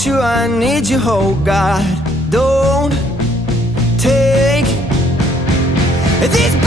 want you, I need you, oh God. Don't take these